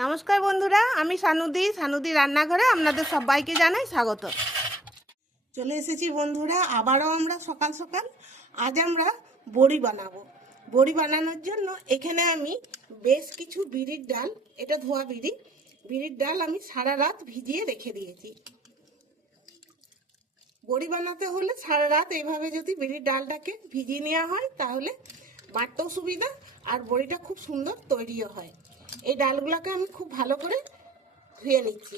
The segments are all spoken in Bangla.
নমস্কার বন্ধুরা, আমি সানুদি সানুদি রান্নাঘরে আপনাদের সবাইকে জানাই স্বাগত। চলে এসেছি বন্ধুরা, আবারও আমরা সকাল সকাল, আজ আমরা বড়ি বানাবো। বড়ি বানানোর জন্য এখানে আমি বেশ কিছু বিড়ির ডাল, এটা ধোয়া বিড়ি, বিড়ির ডাল আমি সারা রাত ভিজিয়ে রেখে দিয়েছি। বড়ি বানাতে হলে সারা রাত এইভাবে যদি বিড়ির ডালটাকে ভিজিয়ে নেওয়া হয়, তাহলে বাটতেও সুবিধা, আর বড়িটা খুব সুন্দর তৈরিও হয়। এই ডালগুলোকে আমি খুব ভালো করে ধুয়ে নিচ্ছি।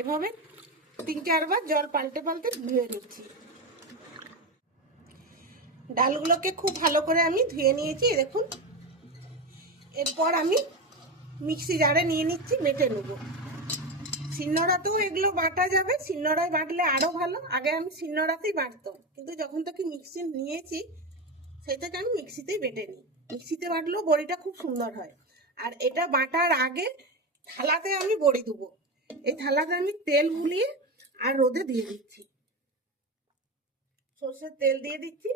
এভাবে তিন চারবার জল পাল্টে পাল্টে ধুয়ে নিচ্ছি। ডালগুলোকে খুব ভালো করে আমি ধুয়ে নিয়েছি, দেখুন। এরপর আমি মিক্সি জারে নিয়ে নিচ্ছি, মেটে নেব। শিলনোড়াতেও এগুলো বাটা যাবে, শিলনোড়ায় বাটলে আরও ভালো। আগে আমি শিলনোড়াতেই বাটতাম, কিন্তু যখন থেকে মিক্সি নিয়েছি, সেই থেকে আমি মিক্সিতেই বেটে নিই। মিক্সিতে বাটলেও বড়িটা খুব সুন্দর হয়। আর এটা বাটার আগে থালাতে আমি বড়ি দেবো। এই থালাতে আমি তেল গুলিয়ে আর রোদে দিয়ে দিচ্ছি। সর্ষের তেল দিয়ে দিচ্ছি।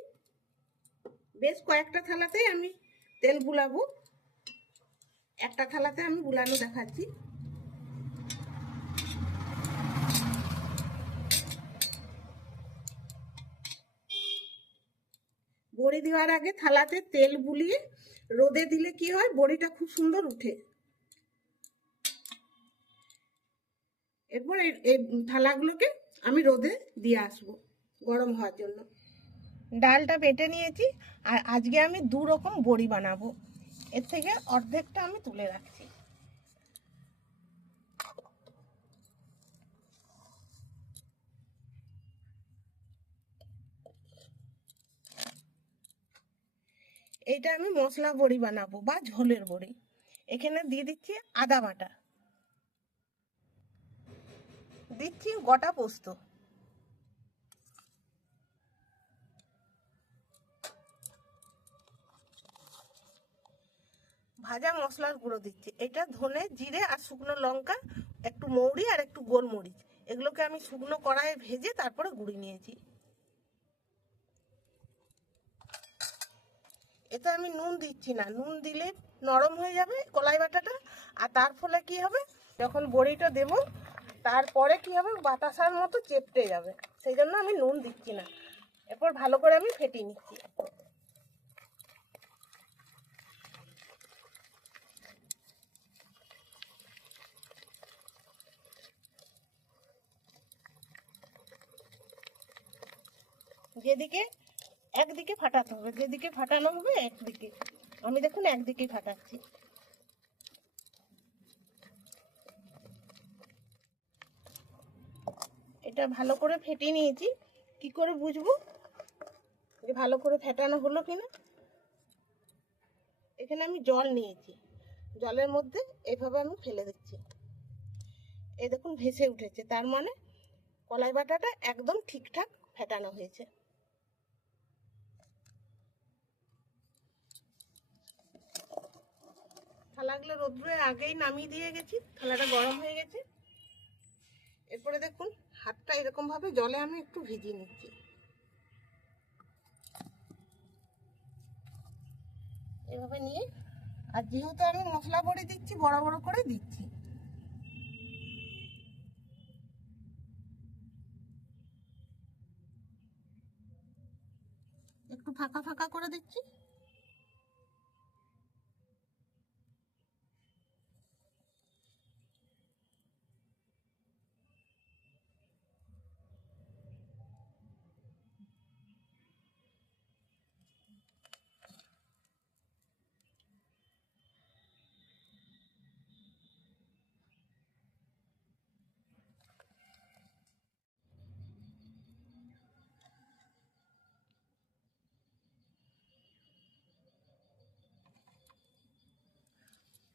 বেশ কয়েকটা থালাতেই আমি তেল বুলাবো একটা থালাতে আমি গুলানো দেখাচ্ছি। বড়ি দেওয়ার আগে থালাতে তেল বুলিয়ে রোদে দিলে কি হয়? বড়িটা খুব সুন্দর উঠে। এরপর এই- থালাগুলোকে আমি রোদে দিয়ে আসব গরম হওয়ার জন্য। ডালটা বেটে নিয়েছি আর আজকে আমি দু রকম বড়ি বানাবো। এর থেকে অর্ধেকটা আমি তুলে রাখছি। এইটা আমি মশলা বড়ি বানাবো বা ঝোলের বড়ি। এখানে দিয়ে দিচ্ছি আদা বাটা। দিচ্ছি গোটা পোস্ত। ভাজা মশলার গুঁড়ো দিচ্ছি। এটা ধনে, জিরে আর শুকনো লঙ্কা, একটু মৌরি আর একটু গোলমরিচ। এগুলোকে আমি শুকনো কড়াইয়ে ভেজে তারপরে গুঁড়ি নিয়েছি। এতে আমি নুন দিচ্ছি না। নুন দিলে নরম হয়ে যাবে কলাই বাটাটা। আর তার ফলে কি হবে? যখন বড়িটা দেব, তারপরে কি হবে? বাতাসার মতো চেপটে যাবে। সেই জন্য আমি নুন দিচ্ছি না। এরপর ভালো করে আমি ফেটিয়ে নিচ্ছি। যেদিকে একদিকে ফাটাতে হবে, যেদিকে ফাটানো হবে একদিকে। আমি দেখুন একদিকেই ফাটাচ্ছি। এটা ভালো করে ফেটিয়ে নিয়েছি। কি করে বুঝব? যে ভালো করে ফেটানো হলো কিনা? এখানে আমি জল নিয়েছি। জলের মধ্যে এভাবে আমি ফেলে দিচ্ছি। এই দেখুন ভেসে উঠেছে। তার মানে কলাই বাটাটা একদম ঠিকঠাক ফেটানো হয়েছে। থালাগুলো রোদ্রে আগেই নামিয়ে দিয়ে গেছি, থালাটা গরম হয়ে গেছে। এরপরে দেখুন, হাতটা এরকম ভাবে জলে আমি একটু ভিজিয়ে নিচ্ছি। এভাবে নিয়ে, আর যেহেতু আমি মশলা বড়ি দিচ্ছি, বড় বড় করে দিচ্ছি। একটু ফাঁকা ফাঁকা করে দিচ্ছি।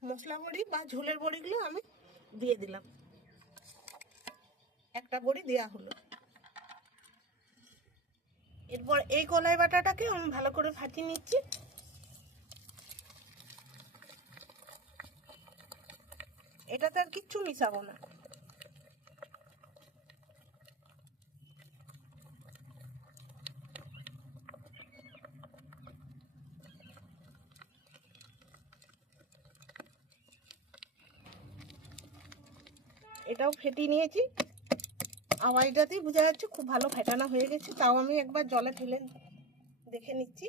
মশলা বড়ি বা ঝোলের বড়িগুলো আমি দিয়ে দিলাম। একটা বড়ি দেওয়া হলো। এরপর এই কলাই বাটাটাকে আমি ভালো করে ফাটিয়ে নিচ্ছি। এটাতে আর কিচ্ছু মিশাবো না। এটাও ফেটিয়ে নিয়েছি। আওয়াজটাতেই বোঝা যাচ্ছে খুব ভালো ফেটানো হয়ে গেছে, তাও আমি একবার জলে ঢেলে দেখে নিচ্ছি।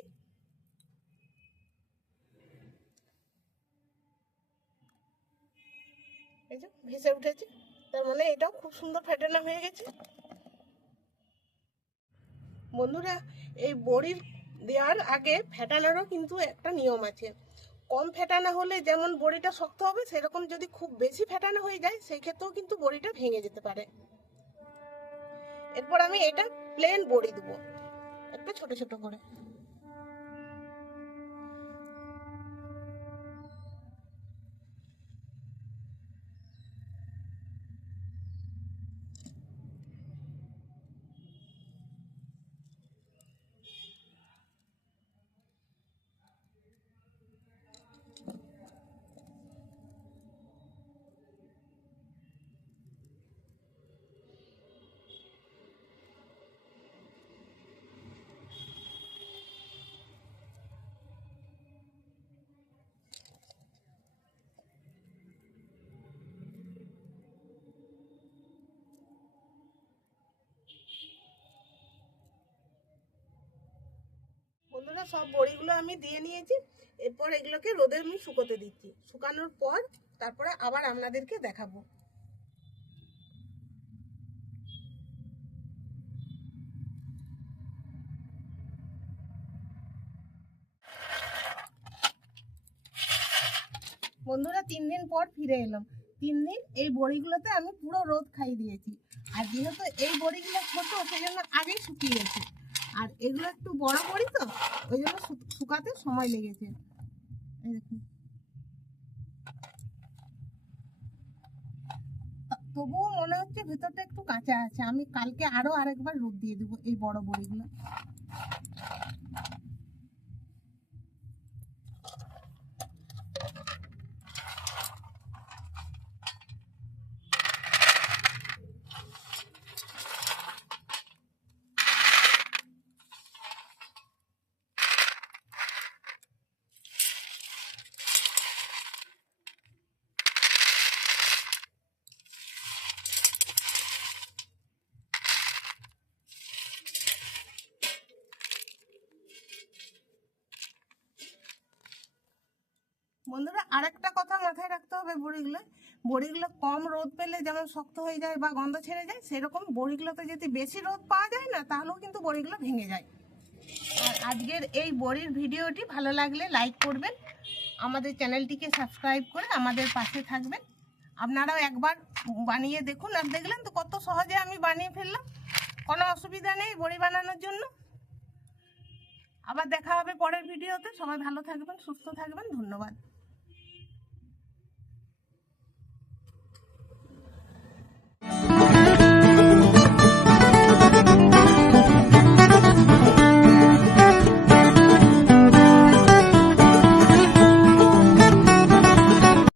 ভেসে উঠেছে, তার মানে এটাও খুব সুন্দর ফেটানো হয়ে গেছে। বন্ধুরা, এই বড়ির দেওয়ার আগে ফেটানোরও কিন্তু একটা নিয়ম আছে। কম ফেটানো হলে যেমন বড়িটা শক্ত হবে, সেরকম যদি খুব বেশি ফেটানো হয়ে যায়, সেই ক্ষেত্রেও কিন্তু বড়িটা ভেঙে যেতে পারে। এরপর আমি এটা প্লেন বড়ি দেবো, একটু ছোট ছোট করে। সব বড়িগুলো আমি দিয়ে নিয়েছি। এরপর এগুলোকে রোদে আমি শুকোতে দিচ্ছি। শুকানোর পর তারপরে আবার আপনাদেরকে দেখাবো। বন্ধুরা, তিন দিন পর ফিরে এলাম। তিন দিন এই বড়িগুলোতে আমি পুরো রোদ খাই দিয়েছি। আর যেহেতু এই বড়িগুলো ছোট সেই জন্য আগেই শুকিয়েছে। আর এগুলো একটু বড় করি তো, ওই জন্য শুকাতে সময় লেগেছে। তবুও মনে হচ্ছে ভেতরটা একটু কাঁচা আছে। আমি কালকে আরও আরেকবার রোদ দিয়ে দেবো এই বড় বড়িগুলো। বন্ধুরা, আরেকটা কথা মাথায় রাখতে হবে বড়িগুলো। বড়িগুলো কম রোদ পেলে যেমন শক্ত হয়ে যায় বা গন্ধ ছেড়ে যায়, সেরকম বড়িগুলোতে যদি বেশি রোদ পাওয়া যায় না, তাহলেও কিন্তু বড়িগুলো ভেঙে যায়। আর আজকের এই বড়ির ভিডিওটি ভালো লাগলে লাইক করবেন, আমাদের চ্যানেলটিকে সাবস্ক্রাইব করে আমাদের পাশে থাকবেন। আপনারাও একবার বানিয়ে দেখুন আর দেখলেন তো কত সহজে আমি বানিয়ে ফেললাম। কোনো অসুবিধা নেই বড়ি বানানোর জন্য। আবার দেখা হবে পরের ভিডিওতে। সবাই ভালো থাকবেন, সুস্থ থাকবেন, ধন্যবাদ।